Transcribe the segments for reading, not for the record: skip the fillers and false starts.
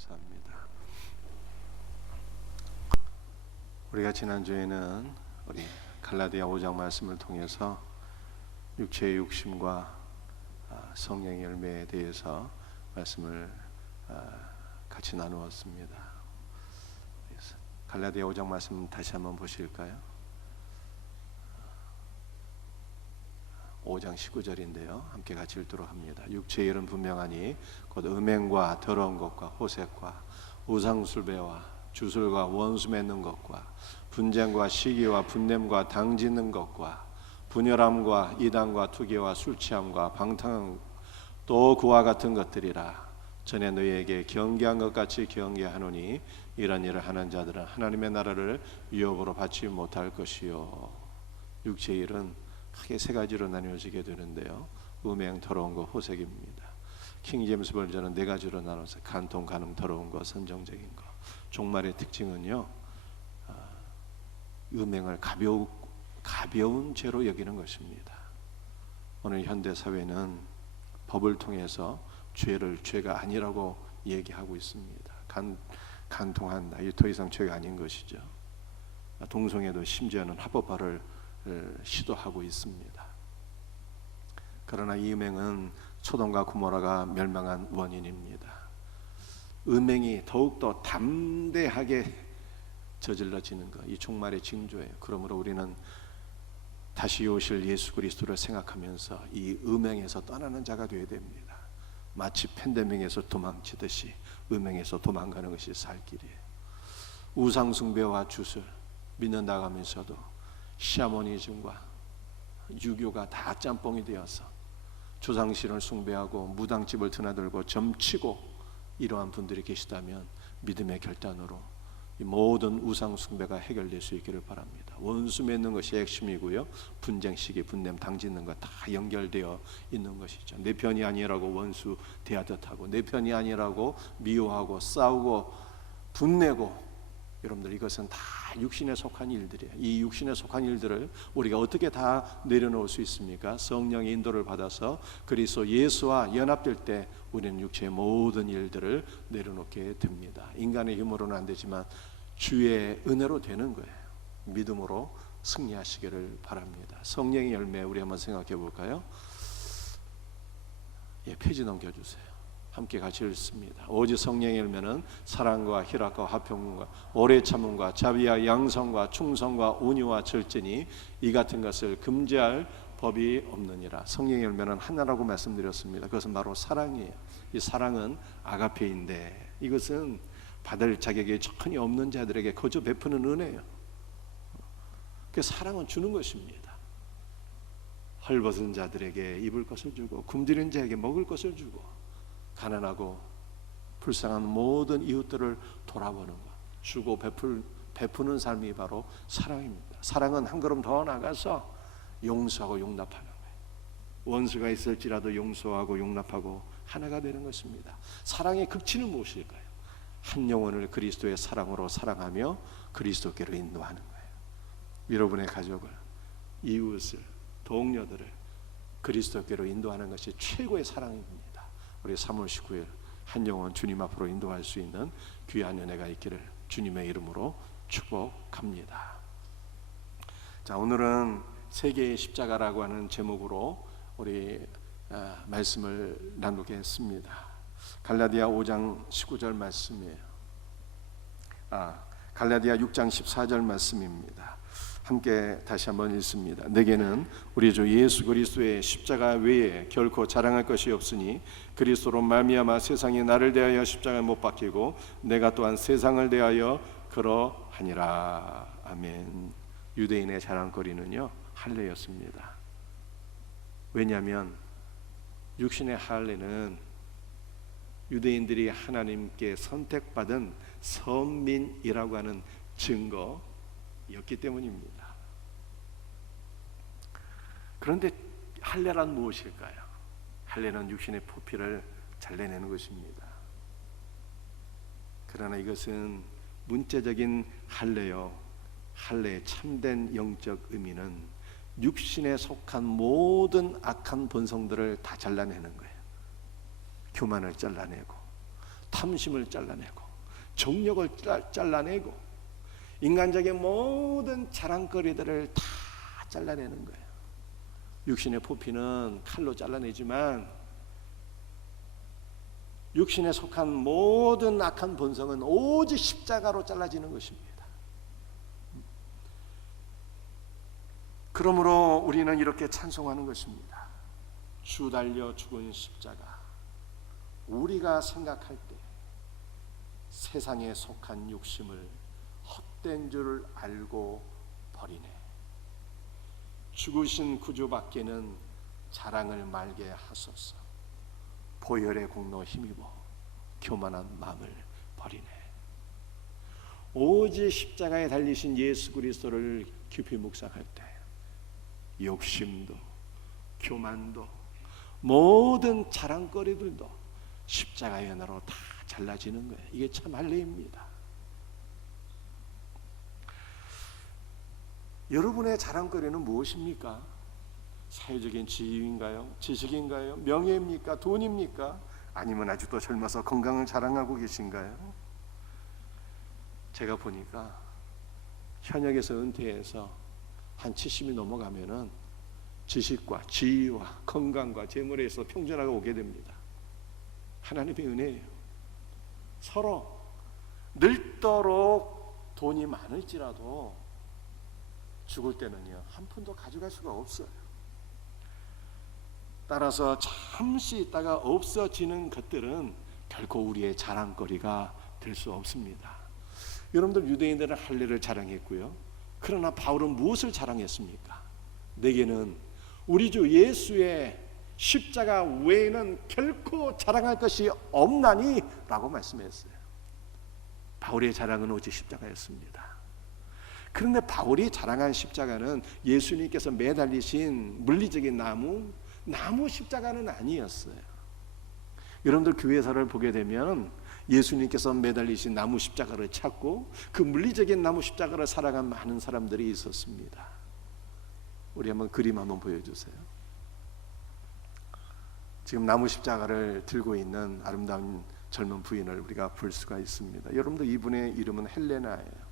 감사합니다. 우리가 지난주에는 우리 갈라디아 5장 말씀을 통해서 육체의 욕심과 성령의 열매에 대해서 말씀을 같이 나누었습니다. 갈라디아 5장 말씀 다시 한번 보실까요? 5장 19절인데요. 함께 같이 읽도록 합니다. 육체의 일은 분명하니 곧 음행과 더러운 것과 호색과 우상숭배와 주술과 원수 맺는 것과 분쟁과 시기와 분냄과 당짓는 것과 분열함과 이단과 투기와 술취함과 방탕함 또 그와 같은 것들이라. 전에 너희에게 경계한 것 같이 경계하노니 이런 일을 하는 자들은 하나님의 나라를 유업으로 받지 못할 것이요. 육체의 일은 크게 세 가지로 나뉘어지게 되는데요. 음행, 더러운 것, 호색입니다. 킹제임스 버전은 네 가지로 나눠서 간통, 간음, 더러운 것, 선정적인 것. 종말의 특징은요, 음행을 가벼운 죄로 여기는 것입니다. 오늘 현대 사회는 법을 통해서 죄를 죄가 아니라고 얘기하고 있습니다. 간통한다, 이 더 이상 죄가 아닌 것이죠. 동성애도 심지어는 합법화를 시도하고 있습니다. 그러나 이 음행은 소돔과 고모라가 멸망한 원인입니다. 음행이 더욱더 담대하게 저질러지는 것, 이 종말의 징조예요. 그러므로 우리는 다시 오실 예수 그리스도를 생각하면서 이 음행에서 떠나는 자가 되어야 됩니다. 마치 팬데믹에서 도망치듯이 음행에서 도망가는 것이 살 길이에요. 우상숭배와 주술 믿는다고 하면서도 시아모니즘과 유교가 다 짬뽕이 되어서 조상신을 숭배하고 무당집을 드나들고 점치고 이러한 분들이 계시다면 믿음의 결단으로 이 모든 우상 숭배가 해결될 수 있기를 바랍니다. 원수 맺는 것이 핵심이고요. 분쟁, 시기, 분냄, 당짓는 것 다 연결되어 있는 것이죠. 내 편이 아니라고 원수 대하듯하고 내 편이 아니라고 미워하고 싸우고 분내고, 여러분들 이것은 다 육신에 속한 일들이에요. 이 육신에 속한 일들을 우리가 어떻게 다 내려놓을 수 있습니까? 성령의 인도를 받아서 그리스도 예수와 연합될 때 우리는 육체의 모든 일들을 내려놓게 됩니다. 인간의 힘으로는 안 되지만 주의 은혜로 되는 거예요. 믿음으로 승리하시기를 바랍니다. 성령의 열매 우리 한번 생각해 볼까요? 페이지 넘겨주세요. 함께 같이 읽습니다. 오직 성령의 열매는 사랑과 희락과 화평과 오래 참음과 자비와 양성과 충성과 온유와 절제니 이 같은 것을 금지할 법이 없느니라. 성령의 열매는 하나라고 말씀드렸습니다. 그것은 바로 사랑이에요. 이 사랑은 아가페인데 이것은 받을 자격이 전혀 없는 자들에게 거저 베푸는 은혜예요. 그 사랑은 주는 것입니다. 헐벗은 자들에게 입을 것을 주고 굶주린 자에게 먹을 것을 주고 가난하고 불쌍한 모든 이웃들을 돌아보는 것, 주고 베푸는 삶이 바로 사랑입니다. 사랑은 한 걸음 더 나가서 용서하고 용납하는 거예요. 원수가 있을지라도 용서하고 용납하고 하나가 되는 것입니다. 사랑의 극치는 무엇일까요? 한 영혼을 그리스도의 사랑으로 사랑하며 그리스도께로 인도하는 거예요. 여러분의 가족을, 이웃을, 동료들을 그리스도께로 인도하는 것이 최고의 사랑입니다. 우리 3월 19일 한 영혼 주님 앞으로 인도할 수 있는 귀한 은혜가 있기를 주님의 이름으로 축복합니다. 자, 오늘은 세계의 십자가라고 하는 제목으로 우리 말씀을 나누겠습니다. 갈라디아 5장 19절 말씀이에요. 갈라디아 6장 14절 말씀입니다. 함께 다시 한번 읽습니다. 내게는 우리 주 예수 그리스도의 십자가 외에 결코 자랑할 것이 없으니 그리스도로 말미암아 세상이 나를 대하여 십자가에 못 박히고 내가 또한 세상을 대하여 그러하니라. 아멘. 유대인의 자랑거리는요 할례였습니다. 왜냐하면 육신의 할례는 유대인들이 하나님께 선택받은 선민이라고 하는 증거였기 때문입니다. 그런데 할례란 무엇일까요? 할례는 육신의 포피를 잘라내는 것입니다. 그러나 이것은 문자적인 할례요, 할례의 참된 영적 의미는 육신에 속한 모든 악한 본성들을 다 잘라내는 거예요. 교만을 잘라내고 탐심을 잘라내고 정욕을 잘라내고 인간적인 모든 자랑거리들을 다 잘라내는 거예요. 육신의 포피는 칼로 잘라내지만 육신에 속한 모든 악한 본성은 오직 십자가로 잘라지는 것입니다. 그러므로 우리는 이렇게 찬송하는 것입니다. 주 달려 죽은 십자가. 우리가 생각할 때 세상에 속한 욕심을 헛된 줄 알고 버리네. 죽으신 구주밖에는 자랑을 말게 하소서. 보혈의 공로 힘입어 교만한 마음을 버리네. 오직 십자가에 달리신 예수 그리스도를 깊이 묵상할 때 욕심도 교만도 모든 자랑거리들도 십자가의 하나로 다 잘라지는 거예요. 이게 참 할례입니다. 여러분의 자랑거리는 무엇입니까? 사회적인 지위인가요? 지식인가요? 명예입니까? 돈입니까? 아니면 아직도 젊어서 건강을 자랑하고 계신가요? 제가 보니까 현역에서 은퇴해서 한 70이 넘어가면은 지식과 지위와 건강과 재물에서 평준화가 오게 됩니다. 하나님의 은혜예요. 서로 늙도록 돈이 많을지라도 죽을 때는요, 한 푼도 가져갈 수가 없어요. 따라서 잠시 있다가 없어지는 것들은 결코 우리의 자랑거리가 될 수 없습니다. 여러분들 유대인들은 할례를 자랑했고요. 그러나 바울은 무엇을 자랑했습니까? 내게는 우리 주 예수의 십자가 외에는 결코 자랑할 것이 없나니 라고 말씀했어요. 바울의 자랑은 오직 십자가였습니다. 그런데 바울이 자랑한 십자가는 예수님께서 매달리신 물리적인 나무 십자가는 아니었어요. 여러분들 교회사를 보게 되면 예수님께서 매달리신 나무 십자가를 찾고 그 물리적인 나무 십자가를 살아간 많은 사람들이 있었습니다. 우리 한번 그림 한번 보여주세요. 지금 나무 십자가를 들고 있는 아름다운 젊은 부인을 우리가 볼 수가 있습니다. 여러분들 이분의 이름은 헬레나예요.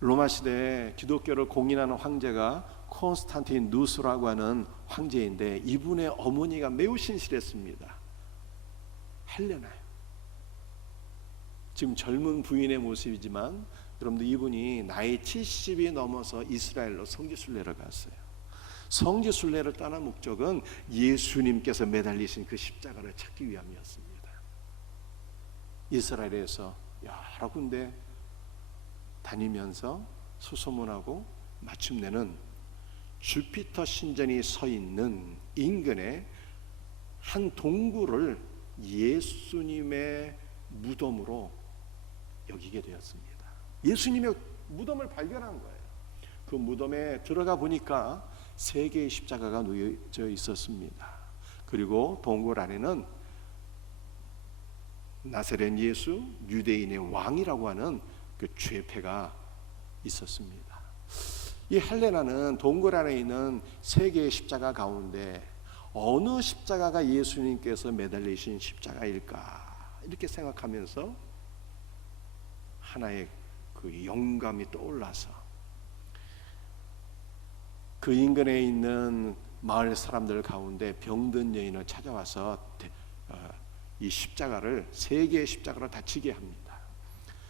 로마 시대에 기독교를 공인하는 황제가 콘스탄티누스라고 하는 황제인데 이분의 어머니가 매우 신실했습니다. 헬레나요. 지금 젊은 부인의 모습이지만 여러분들 이분이 나이 70이 넘어서 이스라엘로 성지순례를 갔어요. 성지순례를 떠난 목적은 예수님께서 매달리신 그 십자가를 찾기 위함이었습니다. 이스라엘에서 여러 군데 다니면서 수소문하고 마침내는 주피터 신전이 서 있는 인근에 한 동굴을 예수님의 무덤으로 여기게 되었습니다. 예수님의 무덤을 발견한 거예요. 그 무덤에 들어가 보니까 3개의 십자가가 놓여져 있었습니다. 그리고 동굴 안에는 나사렛 예수, 유대인의 왕이라고 하는 그 죄패가 있었습니다. 이 헬레나는 동굴 안에 있는 3개의 십자가 가운데 어느 십자가가 예수님께서 매달리신 십자가일까 이렇게 생각하면서 하나의 그 영감이 떠올라서 그 인근에 있는 마을 사람들 가운데 병든 여인을 찾아와서 이 십자가를 3개의 십자가를 다 지게 합니다.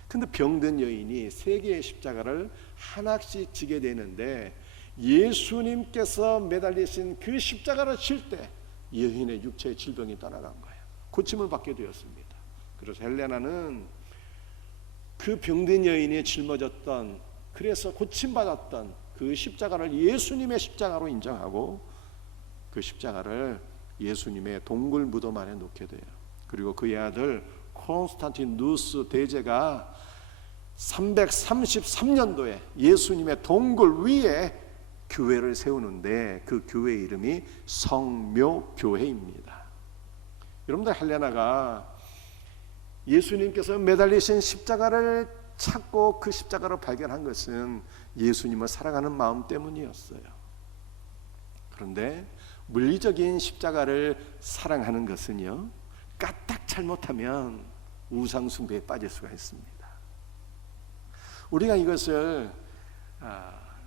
근데 병든 여인이 3개의 십자가를 하나씩 지게 되는데 예수님께서 매달리신 그 십자가를 칠 때 여인의 육체의 질병이 떠나간 거예요. 고침을 받게 되었습니다. 그래서 헬레나는 그 병든 여인이 짊어졌던, 그래서 고침받았던 그 십자가를 예수님의 십자가로 인정하고 그 십자가를 예수님의 동굴 무덤 안에 놓게 돼요. 그리고 그의 아들 콘스탄티누스 대제가 333년도에 예수님의 동굴 위에 교회를 세우는데 그 교회 이름이 성묘교회입니다. 여러분들 헬레나가 예수님께서 매달리신 십자가를 찾고 그 십자가를 발견한 것은 예수님을 사랑하는 마음 때문이었어요. 그런데 물리적인 십자가를 사랑하는 것은요, 까딱 잘못하면 우상 숭배에 빠질 수가 있습니다. 우리가 이것을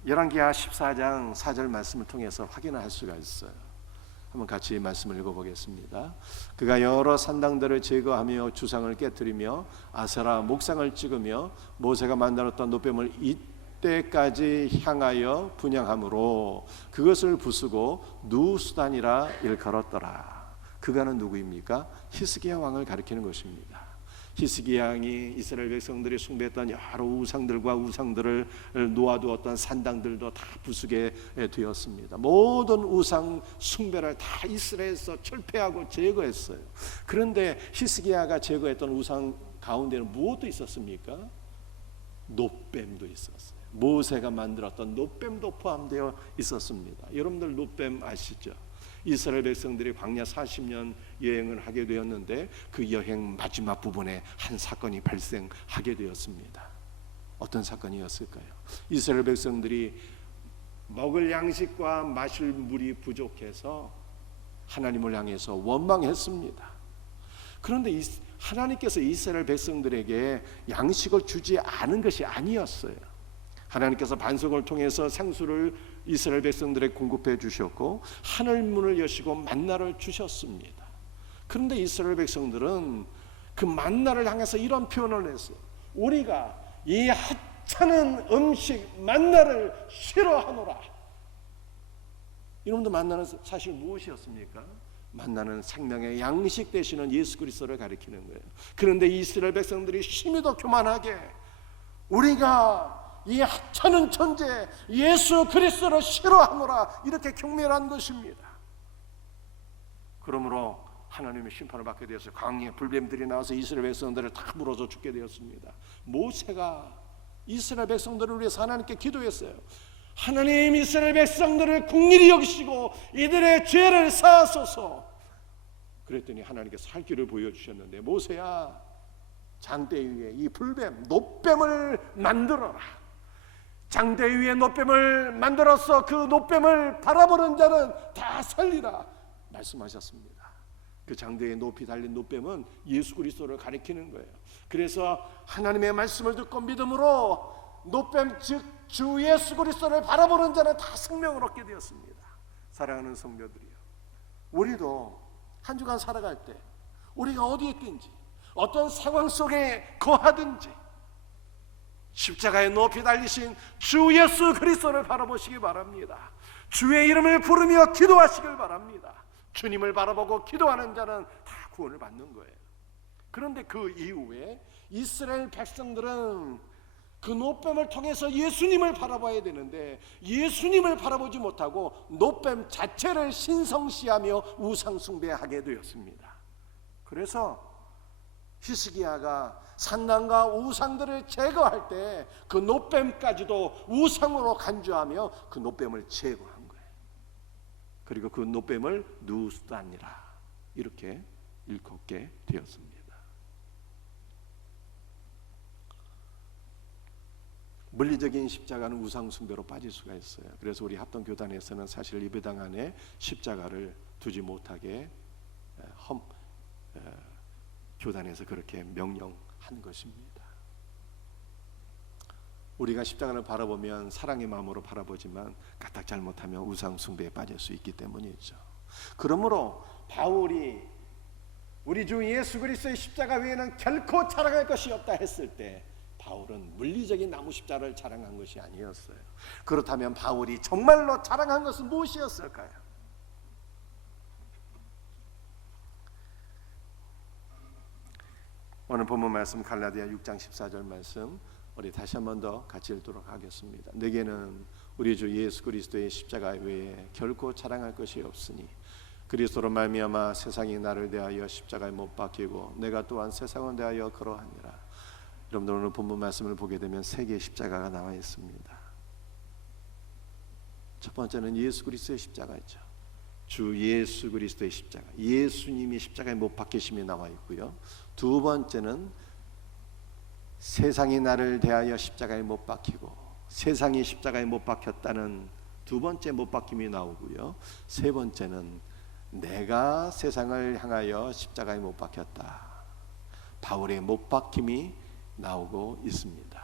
열왕기하 14장 4절 말씀을 통해서 확인할 수가 있어요. 한번 같이 말씀을 읽어보겠습니다. 그가 여러 산당들을 제거하며 주상을 깨뜨리며 아세라 목상을 찍으며 모세가 만들었던 노뱀을 이때까지 향하여 분향함으로 그것을 부수고 누수단이라 일컬었더라. 그가는 누구입니까? 히스기야 왕을 가리키는 것입니다. 히스기야 왕이 이스라엘 백성들이 숭배했던 여러 우상들과 우상들을 놓아두었던 산당들도 다 부수게 되었습니다. 모든 우상 숭배를 다 이스라엘에서 철폐하고 제거했어요. 그런데 히스기야가 제거했던 우상 가운데는 무엇도 있었습니까? 노뱀도 있었어요. 모세가 만들었던 노뱀도 포함되어 있었습니다. 여러분들 노뱀 아시죠? 이스라엘 백성들이 광야 40년 여행을 하게 되었는데 그 여행 마지막 부분에 한 사건이 발생하게 되었습니다. 어떤 사건이었을까요? 이스라엘 백성들이 먹을 양식과 마실 물이 부족해서 하나님을 향해서 원망했습니다. 그런데 하나님께서 이스라엘 백성들에게 양식을 주지 않은 것이 아니었어요. 하나님께서 반석을 통해서 생수를 이스라엘 백성들에게 공급해 주셨고 하늘 문을 여시고 만나를 주셨습니다. 그런데 이스라엘 백성들은 그 만나를 향해서 이런 표현을 했어요. 우리가 이 하찮은 음식 만나를 싫어하노라. 여러분들 만나는 사실 무엇이었습니까? 만나는 생명의 양식 되시는 예수 그리스도를 가리키는 거예요. 그런데 이스라엘 백성들이 심히도 교만하게 우리가 이 하찮은 존재 예수 그리스도를 싫어하노라 이렇게 경멸한 것입니다. 그러므로 하나님의 심판을 받게 되어서 광야에 불뱀들이 나와서 이스라엘 백성들을 다 물어서 죽게 되었습니다. 모세가 이스라엘 백성들을 위해서 하나님께 기도했어요. 하나님, 이스라엘 백성들을 긍휼히 여기시고 이들의 죄를 사하소서. 그랬더니 하나님께서 살 길을 보여주셨는데, 모세야, 장대 위에 이 불뱀 노뱀을 만들어라. 장대 위에 노뱀을 만들어서 그 노뱀을 바라보는 자는 다 살리라 말씀하셨습니다. 그 장대에 높이 달린 노뱀은 예수 그리스도를 가리키는 거예요. 그래서 하나님의 말씀을 듣고 믿음으로 노뱀 즉 주 예수 그리스도를 바라보는 자는 다 생명을 얻게 되었습니다. 사랑하는 성도들이요, 우리도 한 주간 살아갈 때 우리가 어디에 있든지 어떤 상황 속에 거하든지 십자가에 높이 달리신 주 예수 그리스도를 바라보시기 바랍니다. 주의 이름을 부르며 기도하시길 바랍니다. 주님을 바라보고 기도하는 자는 다 구원을 받는 거예요. 그런데 그 이후에 이스라엘 백성들은 그 노뱀을 통해서 예수님을 바라봐야 되는데 예수님을 바라보지 못하고 노뱀 자체를 신성시하며 우상숭배하게 되었습니다. 그래서 히스기야가 산당과 우상들을 제거할 때 그 노뱀까지도 우상으로 간주하며 그 노뱀을 제거한 거예요. 그리고 그 노뱀을 누수단이라 이렇게 일컫게 되었습니다. 물리적인 십자가는 우상숭배로 빠질 수가 있어요. 그래서 우리 합동교단에서는 사실 예배당 안에 십자가를 두지 못하게 교단에서 그렇게 명령한 것입니다. 우리가 십자가를 바라보면 사랑의 마음으로 바라보지만 까딱 잘못하면 우상숭배에 빠질 수 있기 때문이죠. 그러므로 바울이 우리 주 예수 그리스도의 십자가 외에는 결코 자랑할 것이 없다 했을 때 바울은 물리적인 나무 십자가를 자랑한 것이 아니었어요. 그렇다면 바울이 정말로 자랑한 것은 무엇이었을까요? 오늘 본문 말씀 갈라디아 6장 14절 말씀 우리 다시 한 번 더 같이 읽도록 하겠습니다. 내게는 우리 주 예수 그리스도의 십자가 외에 결코 자랑할 것이 없으니 그리스도로 말미암아 세상이 나를 대하여 십자가에 못 박히고 내가 또한 세상을 대하여 그러하니라. 여러분들 오늘 본문 말씀을 보게 되면 세 개의 십자가가 나와 있습니다. 첫 번째는 예수 그리스도의 십자가이죠. 주 예수 그리스도의 십자가, 예수님이 십자가에 못 박히심이 나와 있고요. 두 번째는 세상이 나를 대하여 십자가에 못 박히고 세상이 십자가에 못 박혔다는 두 번째 못 박힘이 나오고요. 세 번째는 내가 세상을 향하여 십자가에 못 박혔다. 바울의 못 박힘이 나오고 있습니다.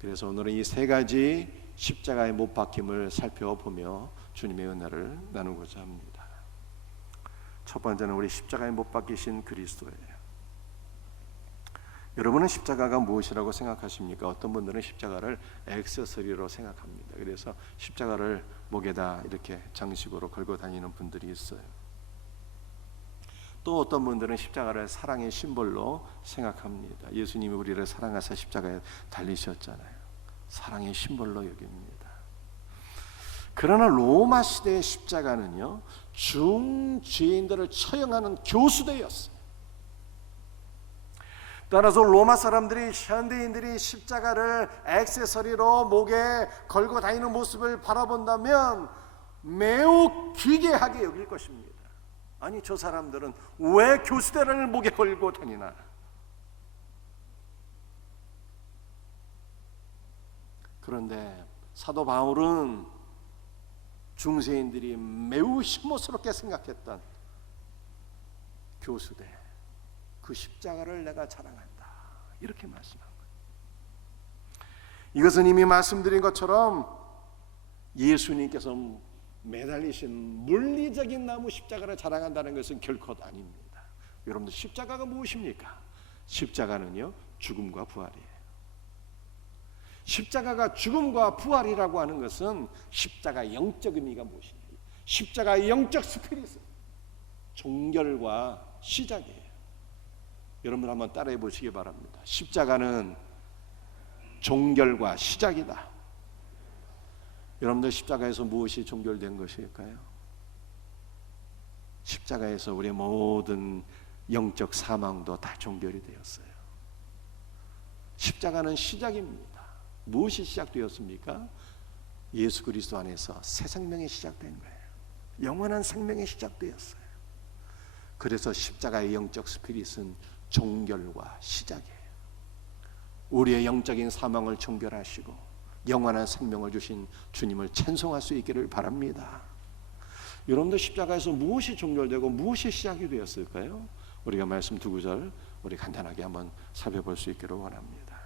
그래서 오늘은 이 세 가지 십자가의 못 박힘을 살펴보며 주님의 은혜를 나누고자 합니다. 첫 번째는 우리 십자가에 못 박히신 그리스도예요. 여러분은 십자가가 무엇이라고 생각하십니까? 어떤 분들은 십자가를 액세서리로 생각합니다. 그래서 십자가를 목에다 이렇게 장식으로 걸고 다니는 분들이 있어요. 또 어떤 분들은 십자가를 사랑의 심볼로 생각합니다. 예수님이 우리를 사랑하사 십자가에 달리셨잖아요. 사랑의 심볼로 여깁니다. 그러나 로마 시대의 십자가는요, 중죄인들을 처형하는 교수대였어요. 따라서 로마 사람들이, 현대인들이 십자가를 액세서리로 목에 걸고 다니는 모습을 바라본다면 매우 기괴하게 여길 것입니다. 아니, 저 사람들은 왜 교수대를 목에 걸고 다니나? 그런데 사도 바울은 중세인들이 매우 혐오스럽게 생각했던 교수대, 그 십자가를 내가 자랑한다, 이렇게 말씀한 거예요. 이것은 이미 말씀드린 것처럼 예수님께서 매달리신 물리적인 나무 십자가를 자랑한다는 것은 결코 아닙니다. 여러분들, 십자가가 무엇입니까? 십자가는요, 죽음과 부활이에요. 십자가가 죽음과 부활이라고 하는 것은 십자가의 영적 의미가 무엇이냐? 십자가의 영적 스피릿은 종결과 시작이에요. 여러분 한번 따라해 보시기 바랍니다. 십자가는 종결과 시작이다. 여러분들, 십자가에서 무엇이 종결된 것일까요? 십자가에서 우리의 모든 영적 사망도 다 종결이 되었어요. 십자가는 시작입니다. 무엇이 시작되었습니까? 예수 그리스도 안에서 새 생명이 시작된 거예요. 영원한 생명이 시작되었어요. 그래서 십자가의 영적 스피릿은 종결과 시작이에요. 우리의 영적인 사망을 종결하시고 영원한 생명을 주신 주님을 찬송할 수 있기를 바랍니다. 여러분들, 십자가에서 무엇이 종결되고 무엇이 시작이 되었을까요? 우리가 말씀 두 구절 우리 간단하게 한번 살펴볼 수 있기를 원합니다.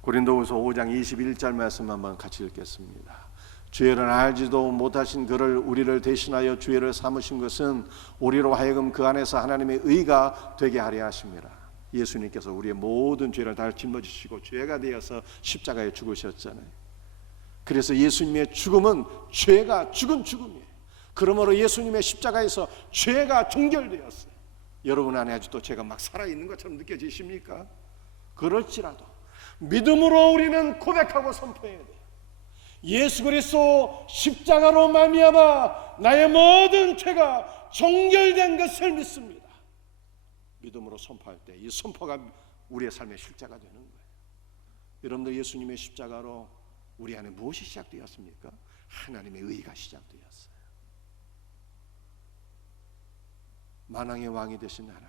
고린도후서 5장 21절 말씀 한번 같이 읽겠습니다. 죄를 알지도 못하신 그를 우리를 대신하여 죄를 삼으신 것은 우리로 하여금 그 안에서 하나님의 의가 되게 하려 하심이라. 예수님께서 우리의 모든 죄를 다 짊어지시고 죄가 되어서 십자가에 죽으셨잖아요. 그래서 예수님의 죽음은 죄가 죽은 죽음이에요. 그러므로 예수님의 십자가에서 죄가 종결되었어요. 여러분 안에 아직도 죄가 막 살아있는 것처럼 느껴지십니까? 그럴지라도 믿음으로 우리는 고백하고 선포해야 돼요. 예수 그리스도 십자가로 말미암아 나의 모든 죄가 종결된 것을 믿습니다. 믿음으로 선포할 때 이 선포가 우리의 삶의 실제가 되는 거예요. 여러분들, 예수님의 십자가로 우리 안에 무엇이 시작되었습니까? 하나님의 의가 시작되었어요. 만왕의 왕이 되신 하나님,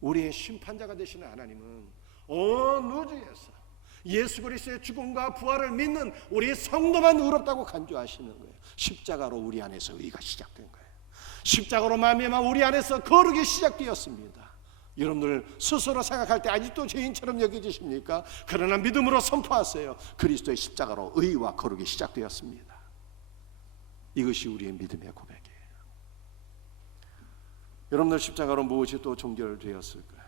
우리의 심판자가 되시는 하나님은 온 우주에서 예수 그리스도의 죽음과 부활을 믿는 우리 성도만 의롭다고 간주하시는 거예요. 십자가로 우리 안에서 의가 시작된 거예요. 십자가로 말미암아 우리 안에서 거룩이 시작되었습니다. 여러분들 스스로 생각할 때 아직도 죄인처럼 여겨지십니까? 그러나 믿음으로 선포하세요. 그리스도의 십자가로 의와 거룩이 시작되었습니다. 이것이 우리의 믿음의 고백이에요. 여러분들, 십자가로 무엇이 또 종결되었을까요?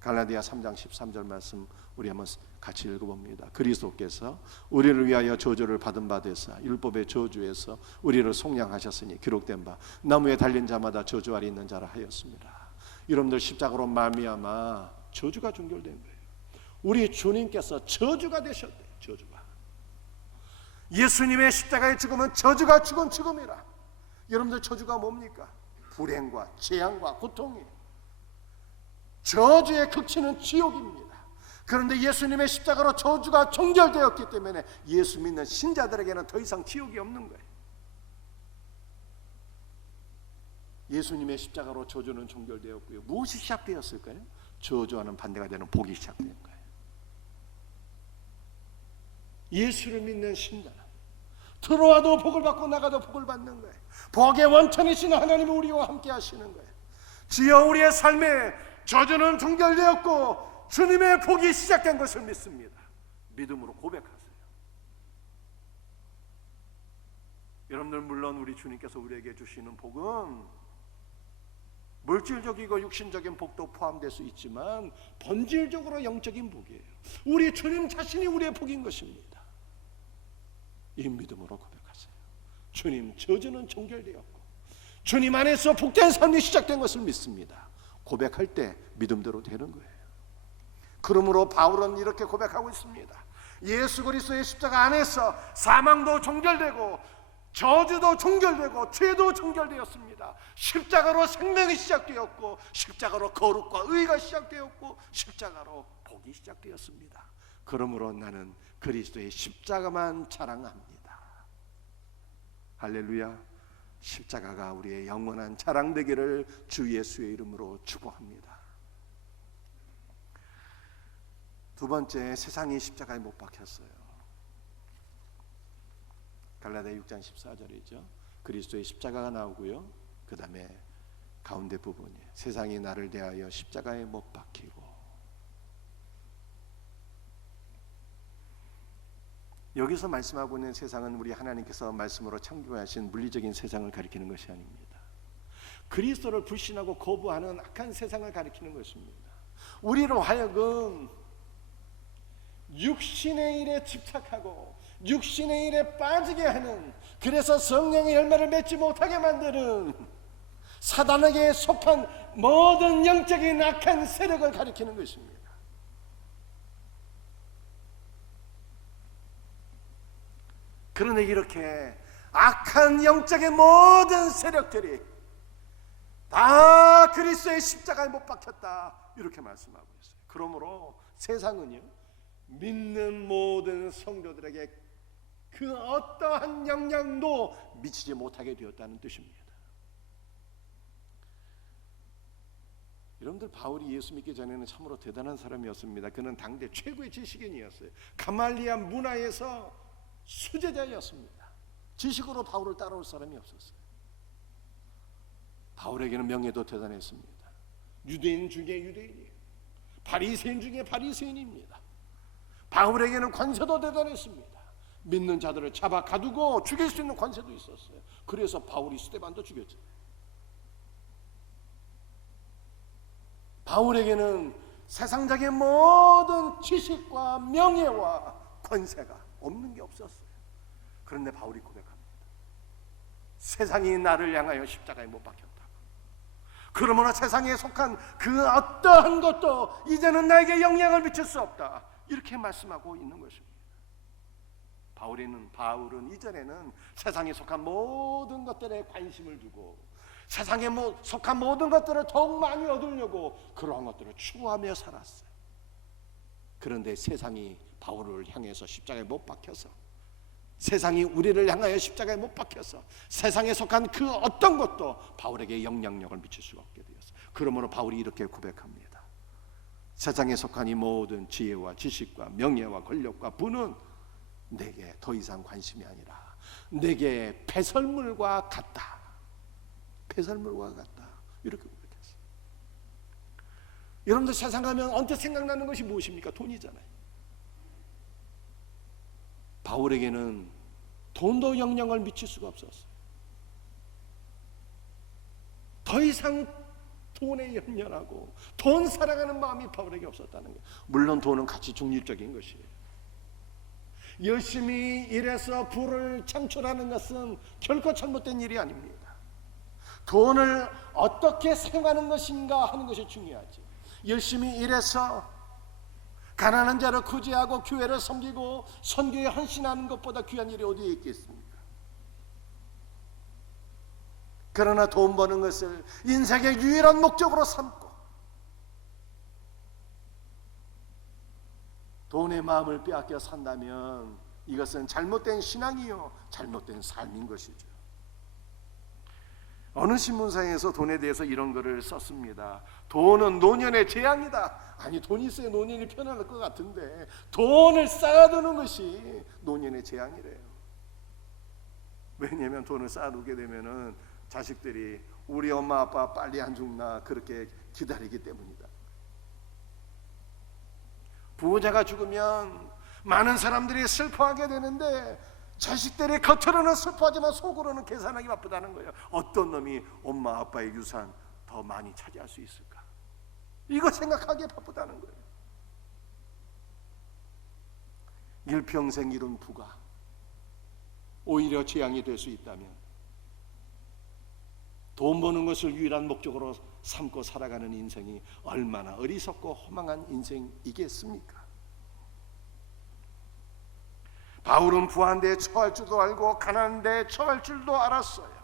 갈라디아 3장 13절 말씀 우리 한번 같이 읽어봅니다. 그리스도께서 우리를 위하여 저주를 받은 바 되사 율법의 저주에서 우리를 속량하셨으니 기록된 바 나무에 달린 자마다 저주 아래 있는 자라 하였습니다. 여러분들, 십자가로 말미암아 저주가 종결된 거예요. 우리 주님께서 저주가 되셨대요. 저주가. 예수님의 십자가의 죽음은 저주가 죽은 죽음이라. 여러분들, 저주가 뭡니까? 불행과 재앙과 고통이에요. 저주의 극치는 지옥입니다. 그런데 예수님의 십자가로 저주가 종결되었기 때문에 예수 믿는 신자들에게는 더 이상 지옥이 없는 거예요. 예수님의 십자가로 저주는 종결되었고요. 무엇이 시작되었을까요? 저주와는 반대가 되는 복이 시작된 거예요. 예수를 믿는 신자는 들어와도 복을 받고 나가도 복을 받는 거예요. 복의 원천이신 하나님이 우리와 함께 하시는 거예요. 주여, 우리의 삶에 저주는 종결되었고 주님의 복이 시작된 것을 믿습니다. 믿음으로 고백하세요. 여러분들, 물론 우리 주님께서 우리에게 주시는 복은 물질적이고 육신적인 복도 포함될 수 있지만 본질적으로 영적인 복이에요. 우리 주님 자신이 우리의 복인 것입니다. 이 믿음으로 고백하세요. 주님, 저주는 종결되었고 주님 안에서 복된 삶이 시작된 것을 믿습니다. 고백할 때 믿음대로 되는 거예요. 그러므로 바울은 이렇게 고백하고 있습니다. 예수 그리스도의 십자가 안에서 사망도 종결되고 저주도 종결되고 죄도 종결되었습니다. 십자가로 생명이 시작되었고 십자가로 거룩과 의가 시작되었고 십자가로 복이 시작되었습니다. 그러므로 나는 그리스도의 십자가만 자랑합니다. 할렐루야. 십자가가 우리의 영원한 자랑되기를 주 예수의 이름으로 축복합니다. 두 번째, 세상이 십자가에 못 박혔어요. 갈라디아 6장 14절이죠. 그리스도의 십자가가 나오고요. 그 다음에 가운데 부분이 세상이 나를 대하여 십자가에 못 박히고. 여기서 말씀하고 있는 세상은 우리 하나님께서 말씀으로 창조하신 물리적인 세상을 가리키는 것이 아닙니다. 그리스도를 불신하고 거부하는 악한 세상을 가리키는 것입니다. 우리로 하여금 육신의 일에 집착하고 육신의 일에 빠지게 하는, 그래서 성령의 열매를 맺지 못하게 만드는 사단에게 속한 모든 영적인 악한 세력을 가리키는 것입니다. 그러나 이렇게 악한 영적인 모든 세력들이 다 그리스도의 십자가에 못 박혔다, 이렇게 말씀하고 있어요. 그러므로 세상은요, 믿는 모든 성도들에게 그 어떠한 영향도 미치지 못하게 되었다는 뜻입니다. 여러분들, 바울이 예수 믿기 전에는 참으로 대단한 사람이었습니다. 그는 당대 최고의 지식인이었어요. 가말리아 문화에서 수제자였습니다. 지식으로 바울을 따라올 사람이 없었어요. 바울에게는 명예도 대단했습니다. 유대인 중에 유대인이에요. 바리새인 중에 바리새인입니다. 바울에게는 관세도 대단했습니다. 믿는 자들을 잡아 가두고 죽일 수 있는 관세도 있었어요. 그래서 바울이 스데반도 죽였죠. 바울에게는 세상적인 모든 지식과 명예와 권세가 없는 게 없었어요. 그런데 바울이 고백합니다. 세상이 나를 향하여 십자가에 못 박혔다고. 그러므로 세상에 속한 그 어떠한 것도 이제는 나에게 영향을 미칠 수 없다, 이렇게 말씀하고 있는 것입니다. 바울은 이전에는 세상에 속한 모든 것들에 관심을 두고 세상에 속한 모든 것들을 더욱 많이 얻으려고 그러한 것들을 추구하며 살았어요. 그런데 세상이 바울을 향해서 십자가에 못 박혀서, 세상이 우리를 향하여 십자가에 못 박혀서 세상에 속한 그 어떤 것도 바울에게 영향력을 미칠 수가 없게 되었어요. 그러므로 바울이 이렇게 고백합니다. 세상에 속한 이 모든 지혜와 지식과 명예와 권력과 부는 내게 더 이상 관심이 아니라 내게 배설물과 같다. 배설물과 같다, 이렇게 고백했어요. 여러분들, 세상 가면 언뜻 생각나는 것이 무엇입니까? 돈이잖아요. 바울에게는 돈도 영향을 미칠 수가 없었어요. 더 이상 돈에 연연하고 돈 사랑하는 마음이 바울에게 없었다는 거예요. 물론 돈은 가치 중립적인 것이에요. 열심히 일해서 부를 창출하는 것은 결코 잘못된 일이 아닙니다. 돈을 어떻게 사용하는 것인가 하는 것이 중요하죠. 열심히 일해서 가난한 자를 구제하고 교회를 섬기고 선교에 헌신하는 것보다 귀한 일이 어디에 있겠습니까? 그러나 돈 버는 것을 인생의 유일한 목적으로 삼고 돈의 마음을 빼앗겨 산다면 이것은 잘못된 신앙이요, 잘못된 삶인 것이죠. 어느 신문사에서 돈에 대해서 이런 글을 썼습니다. 돈은 노년의 재앙이다. 아니, 돈이 있어야 노년이 편안할 것 같은데 돈을 쌓아두는 것이 노년의 재앙이래요. 왜냐하면 돈을 쌓아두게 되면은 자식들이 우리 엄마 아빠 빨리 안 죽나 그렇게 기다리기 때문이다. 부자가 죽으면 많은 사람들이 슬퍼하게 되는데 자식들이 겉으로는 슬퍼하지만 속으로는 계산하기 바쁘다는 거예요. 어떤 놈이 엄마 아빠의 유산 더 많이 차지할 수 있을까? 이거 생각하기에 바쁘다는 거예요. 일평생 이룬 부가 오히려 재앙이 될 수 있다면 돈 버는 것을 유일한 목적으로 삼고 살아가는 인생이 얼마나 어리석고 허망한 인생이겠습니까? 바울은 부한 데에 처할 줄도 알고 가난한 데에 처할 줄도 알았어요.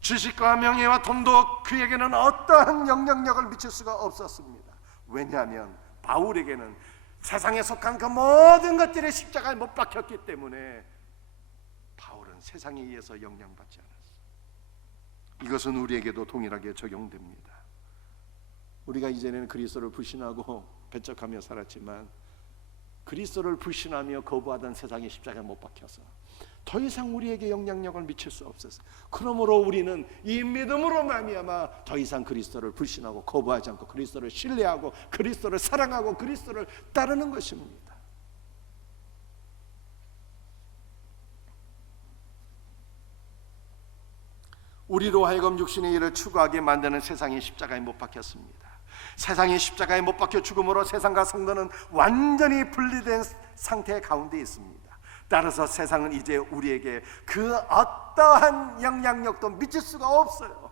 지식과 명예와 돈도 그에게는 어떠한 영향력을 미칠 수가 없었습니다. 왜냐하면 바울에게는 세상에 속한 그 모든 것들이 십자가에 못 박혔기 때문에 바울은 세상에 의해서 영향받지 않았어요. 이것은 우리에게도 동일하게 적용됩니다. 우리가 이전에는 그리스도를 불신하고 배척하며 살았지만 그리스도를 불신하며 거부하던 세상의 십자가에 못 박혀서 더 이상 우리에게 영향력을 미칠 수 없었어요. 그러므로 우리는 이 믿음으로 말미암아 더 이상 그리스도를 불신하고 거부하지 않고 그리스도를 신뢰하고 그리스도를 사랑하고 그리스도를 따르는 것입니다. 우리로 하여금 육신의 일을 추구하게 만드는 세상의 십자가에 못 박혔습니다. 세상의 십자가에 못 박혀 죽음으로 세상과 성도는 완전히 분리된 상태 가운데 있습니다. 따라서 세상은 이제 우리에게 그 어떠한 영향력도 미칠 수가 없어요.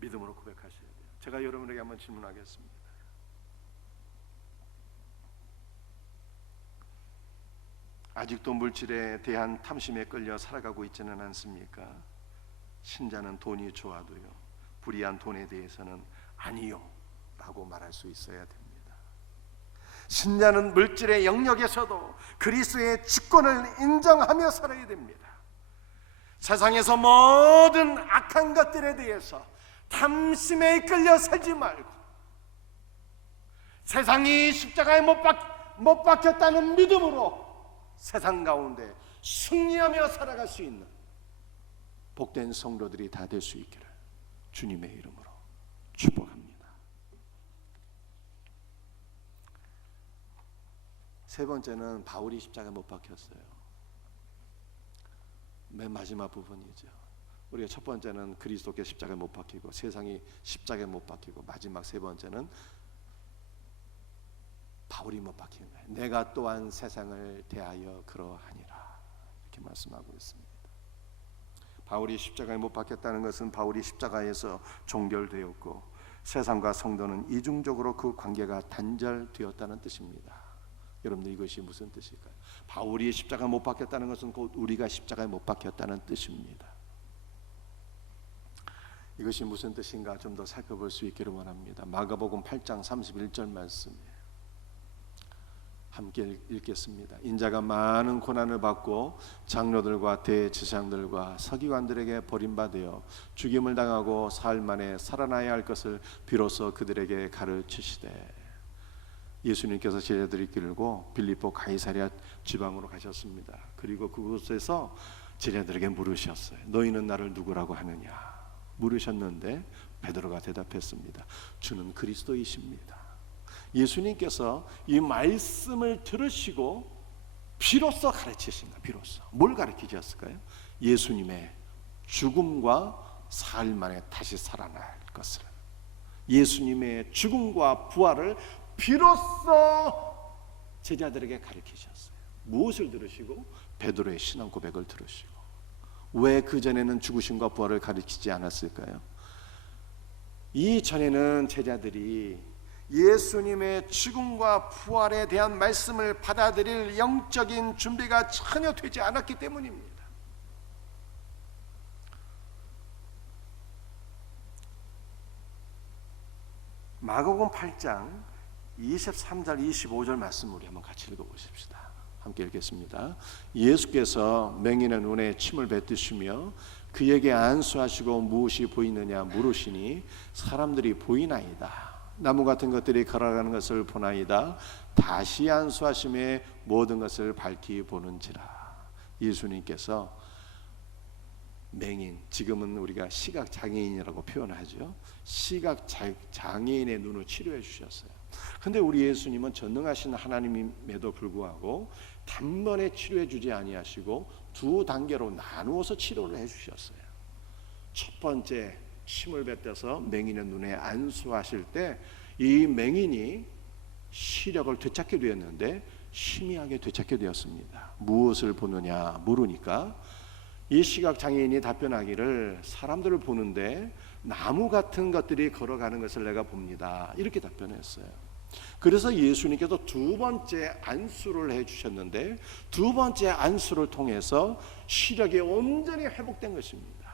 믿음으로 고백하셔야 돼요. 제가 여러분에게 한번 질문하겠습니다. 아직도 물질에 대한 탐심에 끌려 살아가고 있지는 않습니까? 신자는 돈이 좋아도요, 불의한 돈에 대해서는 아니요 라고 말할 수 있어야 됩니다. 신자는 물질의 영역에서도 그리스도의 주권을 인정하며 살아야 됩니다. 세상에서 모든 악한 것들에 대해서 탐심에 이끌려 살지 말고 세상이 십자가에 못 박혔다는 믿음으로 세상 가운데 승리하며 살아갈 수 있는 복된 성도들이 다 될 수 있기를 주님의 이름으로 축복합니다. 세 번째는 바울이 십자가에 못 박혔어요. 맨 마지막 부분이죠. 우리가 첫 번째는 그리스도께 십자가에 못 박히고 세상이 십자가에 못 박히고 마지막 세 번째는 바울이 못 박힌 거예요. 내가 또한 세상을 대하여 그러하니라 이렇게 말씀하고 있습니다. 바울이 십자가에 못 박혔다는 것은 바울이 십자가에서 종결되었고 세상과 성도는 이중적으로 그 관계가 단절되었다는 뜻입니다. 여러분들 이것이 무슨 뜻일까요? 바울이 십자가에 못 박혔다는 것은 곧 우리가 십자가에 못 박혔다는 뜻입니다. 이것이 무슨 뜻인가 좀 더 살펴볼 수 있기를 원합니다. 마가복음 8장 31절 말씀이에요. 함께 읽겠습니다. 인자가 많은 고난을 받고 장로들과 대제사장들과 서기관들에게 버림받아 죽임을 당하고 사흘 만에 살아나야 할 것을 비로소 그들에게 가르치시되 예수님께서 제자들이 이끌고 빌립보 가이사랴 지방으로 가셨습니다. 그리고 그곳에서 제자들에게 물으셨어요. 너희는 나를 누구라고 하느냐? 물으셨는데 베드로가 대답했습니다. 주는 그리스도이십니다. 예수님께서 이 말씀을 들으시고 비로소 가르치신가? 비로소 뭘 가르치셨을까요? 예수님의 죽음과 사흘 만에 다시 살아날 것을, 예수님의 죽음과 부활을 비로소 제자들에게 가르치셨어요. 무엇을 들으시고? 베드로의 신앙 고백을 들으시고. 왜 그전에는 죽으심과 부활을 가르치지 않았을까요? 이전에는 제자들이 예수님의 죽음과 부활에 대한 말씀을 받아들일 영적인 준비가 전혀 되지 않았기 때문입니다. 마가복음 8장 23절 25절 말씀 우리 한번 같이 읽어보십시다. 함께 읽겠습니다. 예수께서 맹인의 눈에 침을 뱉으시며 그에게 안수하시고 무엇이 보이느냐 물으시니 사람들이 보이나이다. 나무 같은 것들이 걸어가는 것을 보나이다. 다시 안수하심에 모든 것을 밝히 보는지라. 예수님께서 맹인, 지금은 우리가 시각장애인이라고 표현하죠. 시각장애인의 눈을 치료해 주셨어요. 근데 우리 예수님은 전능하신 하나님임에도 불구하고 단번에 치료해 주지 아니하시고 두 단계로 나누어서 치료를 해 주셨어요. 첫 번째, 침을 뱉어서 맹인의 눈에 안수하실 때 이 맹인이 시력을 되찾게 되었는데 희미하게 되찾게 되었습니다. 무엇을 보느냐 물으니까 이 시각장애인이 답변하기를 사람들을 보는데 나무 같은 것들이 걸어가는 것을 내가 봅니다. 이렇게 답변했어요. 그래서 예수님께서 두 번째 안수를 해주셨는데 두 번째 안수를 통해서 시력이 온전히 회복된 것입니다.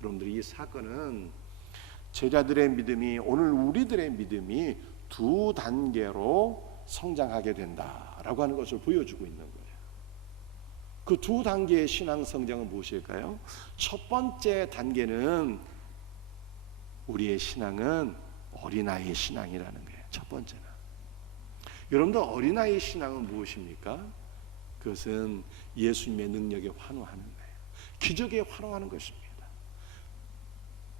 여러분들이 이 사건은 제자들의 믿음이, 오늘 우리들의 믿음이 두 단계로 성장하게 된다라고 하는 것을 보여주고 있는 거예요. 그 두 단계의 신앙 성장은 무엇일까요? 첫 번째 단계는 우리의 신앙은 어린아이의 신앙이라는 거예요. 첫 번째는. 여러분들 어린아이의 신앙은 무엇입니까? 그것은 예수님의 능력에 환호하는 거예요. 기적에 환호하는 것입니다.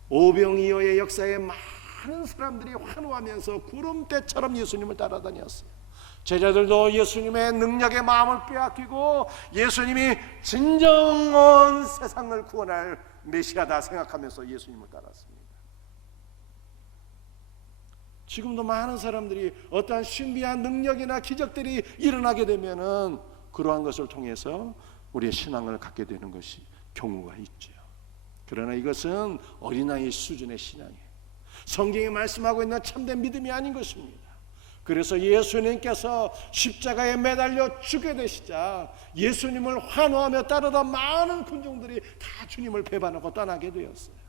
오병이어의 역사에 많은 사람들이 환호하면서 구름대처럼 예수님을 따라다녔어요. 제자들도 예수님의 능력에 마음을 빼앗기고 예수님이 진정한 세상을 구원할 메시아다 생각하면서 예수님을 따랐습니다. 지금도 많은 사람들이 어떠한 신비한 능력이나 기적들이 일어나게 되면은 그러한 것을 통해서 우리의 신앙을 갖게 되는 것이 경우가 있죠. 그러나 이것은 어린아이 수준의 신앙이에요. 성경이 말씀하고 있는 참된 믿음이 아닌 것입니다. 그래서 예수님께서 십자가에 매달려 죽게 되시자 예수님을 환호하며 따르던 많은 군중들이 다 주님을 배반하고 떠나게 되었어요.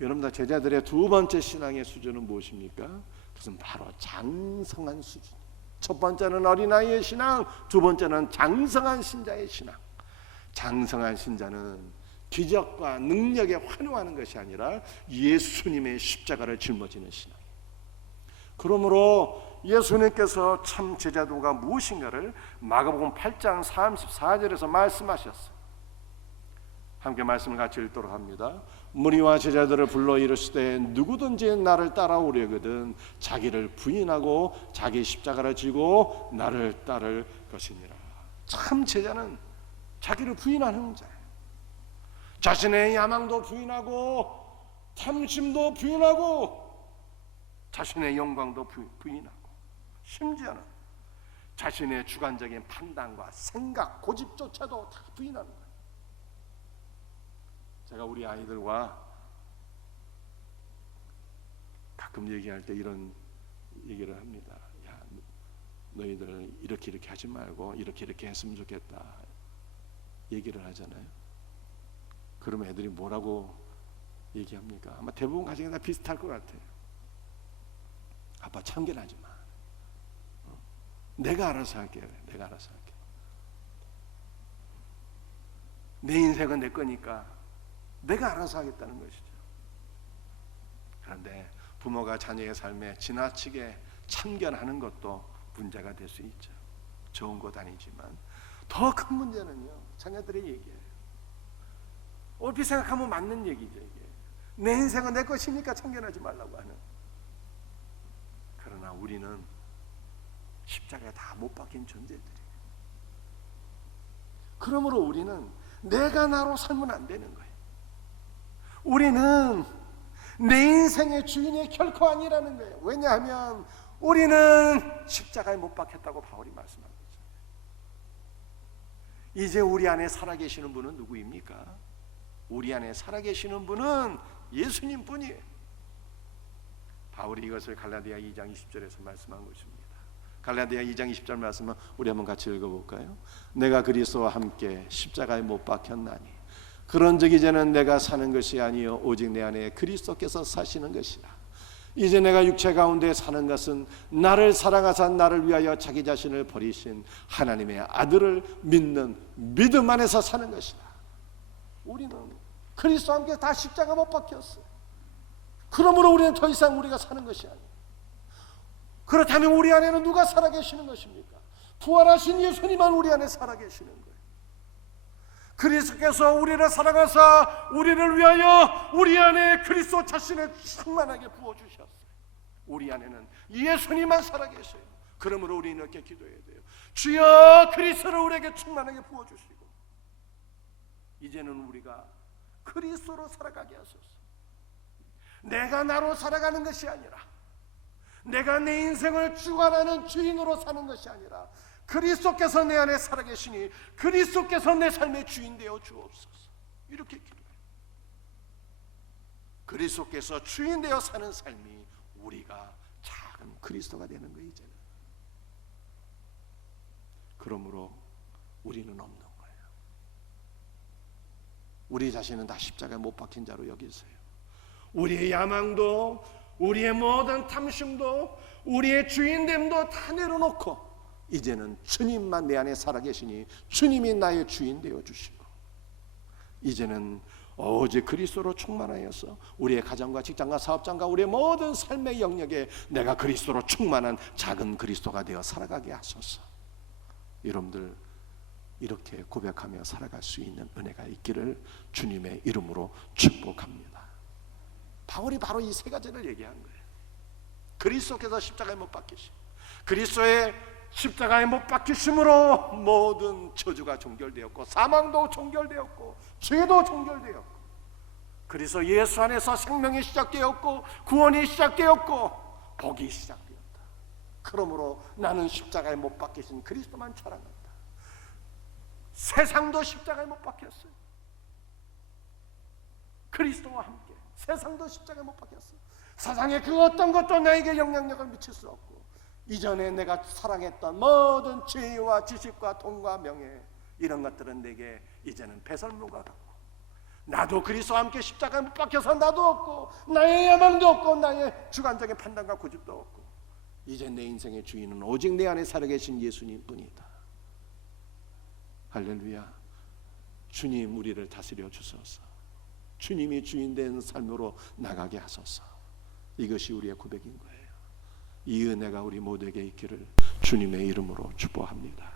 여러분들 제자들의 두 번째 신앙의 수준은 무엇입니까? 그것은 바로 장성한 수준. 첫 번째는 어린아이의 신앙, 두 번째는 장성한 신자의 신앙. 장성한 신자는 기적과 능력에 환호하는 것이 아니라 예수님의 십자가를 짊어지는 신앙. 그러므로 예수님께서 참 제자도가 무엇인가를 마가복음 8장 34절에서 말씀하셨어요. 함께 말씀을 같이 읽도록 합니다. 무리와 제자들을 불러 이르시되 누구든지 나를 따라오려거든 자기를 부인하고 자기 십자가를 지고 나를 따를 것이니라. 참 제자는 자기를 부인하는 자예요. 자신의 야망도 부인하고 탐심도 부인하고 자신의 영광도 부인하고 심지어는 자신의 주관적인 판단과 생각, 고집조차도 다 부인하는 거예요. 제가 우리 아이들과 가끔 얘기할 때 이런 얘기를 합니다. 야, 너희들 이렇게 하지 말고 이렇게 했으면 좋겠다 얘기를 하잖아요. 그러면 애들이 뭐라고 얘기합니까? 아마 대부분 가정이 다 비슷할 것 같아요. 아빠 참견하지 마. 내가 알아서 할게. 내가 알아서 할게. 내 인생은 내 거니까 내가 알아서 하겠다는 것이죠. 그런데 부모가 자녀의 삶에 지나치게 참견하는 것도 문제가 될 수 있죠. 좋은 것 아니지만 더 큰 문제는요, 자녀들의 얘기예요. 얼핏 생각하면 맞는 얘기죠. 이게 내 인생은 내 것이니까 참견하지 말라고 하는. 그러나 우리는 십자가에 다 못 박힌 존재들이에요. 그러므로 우리는 내가 나로 살면 안 되는 거예요. 우리는 내 인생의 주인이 결코 아니라는 거예요. 왜냐하면 우리는 십자가에 못 박혔다고 바울이 말씀하고 있어요. 이제 우리 안에 살아계시는 분은 누구입니까? 우리 안에 살아계시는 분은 예수님 뿐이에요. 바울이 이것을 갈라디아 2장 20절에서 말씀한 것입니다. 갈라디아 2장 20절 말씀은 우리 한번 같이 읽어볼까요? 내가 그리스도와 함께 십자가에 못 박혔나니 그런즉 이제는 내가 사는 것이 아니요 오직 내 안에 그리스도께서 사시는 것이라. 이제 내가 육체 가운데 사는 것은 나를 사랑하사 나를 위하여 자기 자신을 버리신 하나님의 아들을 믿는 믿음 안에서 사는 것이다. 우리는 그리스도와 함께 다 십자가 못 박혔어요. 그러므로 우리는 더 이상 우리가 사는 것이 아니에요. 그렇다면 우리 안에는 누가 살아계시는 것입니까? 부활하신 예수님만 우리 안에 살아계시는 거예요. 그리스도께서 우리를 사랑하사 우리를 위하여 우리 안에 그리스도 자신을 충만하게 부어주셨어요. 우리 안에는 예수님만 살아계셔요. 그러므로 우리는 이렇게 기도해야 돼요. 주여 그리스도를 우리에게 충만하게 부어주시고 이제는 우리가 그리스도로 살아가게 하소서. 내가 나로 살아가는 것이 아니라, 내가 내 인생을 주관하는 주인으로 사는 것이 아니라 그리스도께서 내 안에 살아계시니 그리스도께서 내 삶의 주인 되어 주옵소서. 이렇게 기도해요. 그리스도께서 주인 되어 사는 삶이 우리가 작은 그리스도가 되는 거예요. 이제는. 그러므로 우리는 없는 거예요. 우리 자신은 다 십자가에 못 박힌 자로 여기세요. 우리의 야망도, 우리의 모든 탐심도, 우리의 주인됨도 다 내려놓고 이제는 주님만 내 안에 살아계시니 주님이 나의 주인 되어 주시고, 이제는 오직 그리스도로 충만하여서 우리의 가정과 직장과 사업장과 우리의 모든 삶의 영역에 내가 그리스도로 충만한 작은 그리스도가 되어 살아가게 하소서. 여러분들 이렇게 고백하며 살아갈 수 있는 은혜가 있기를 주님의 이름으로 축복합니다. 바울이 바로 이 세 가지를 얘기한 거예요. 그리스도께서 십자가에 못 박히시고, 그리스도의 십자가에 못 박히심으로 모든 저주가 종결되었고, 사망도 종결되었고, 죄도 종결되었고, 그래서 예수 안에서 생명이 시작되었고, 구원이 시작되었고, 복이 시작되었다. 그러므로 나는 십자가에 못 박히신 그리스도만 자랑한다. 세상도 십자가에 못 박혔어요. 그리스도와 함께 세상도 십자가에 못 박혔어요. 세상의 그 어떤 것도 나에게 영향력을 미칠 수 없고, 이전에 내가 사랑했던 모든 지위와 지식과 돈과 명예, 이런 것들은 내게 이제는 배설물과 같고, 나도 그리스도와 함께 십자가에 못 박혀서 나도 없고, 나의 야망도 없고, 나의 주관적인 판단과 고집도 없고, 이제 내 인생의 주인은 오직 내 안에 살아계신 예수님 뿐이다. 할렐루야. 주님 우리를 다스려 주소서. 주님이 주인 된 삶으로 나가게 하소서. 이것이 우리의 고백인 거예요. 이 은혜가 우리 모두에게 있기를 주님의 이름으로 축복합니다.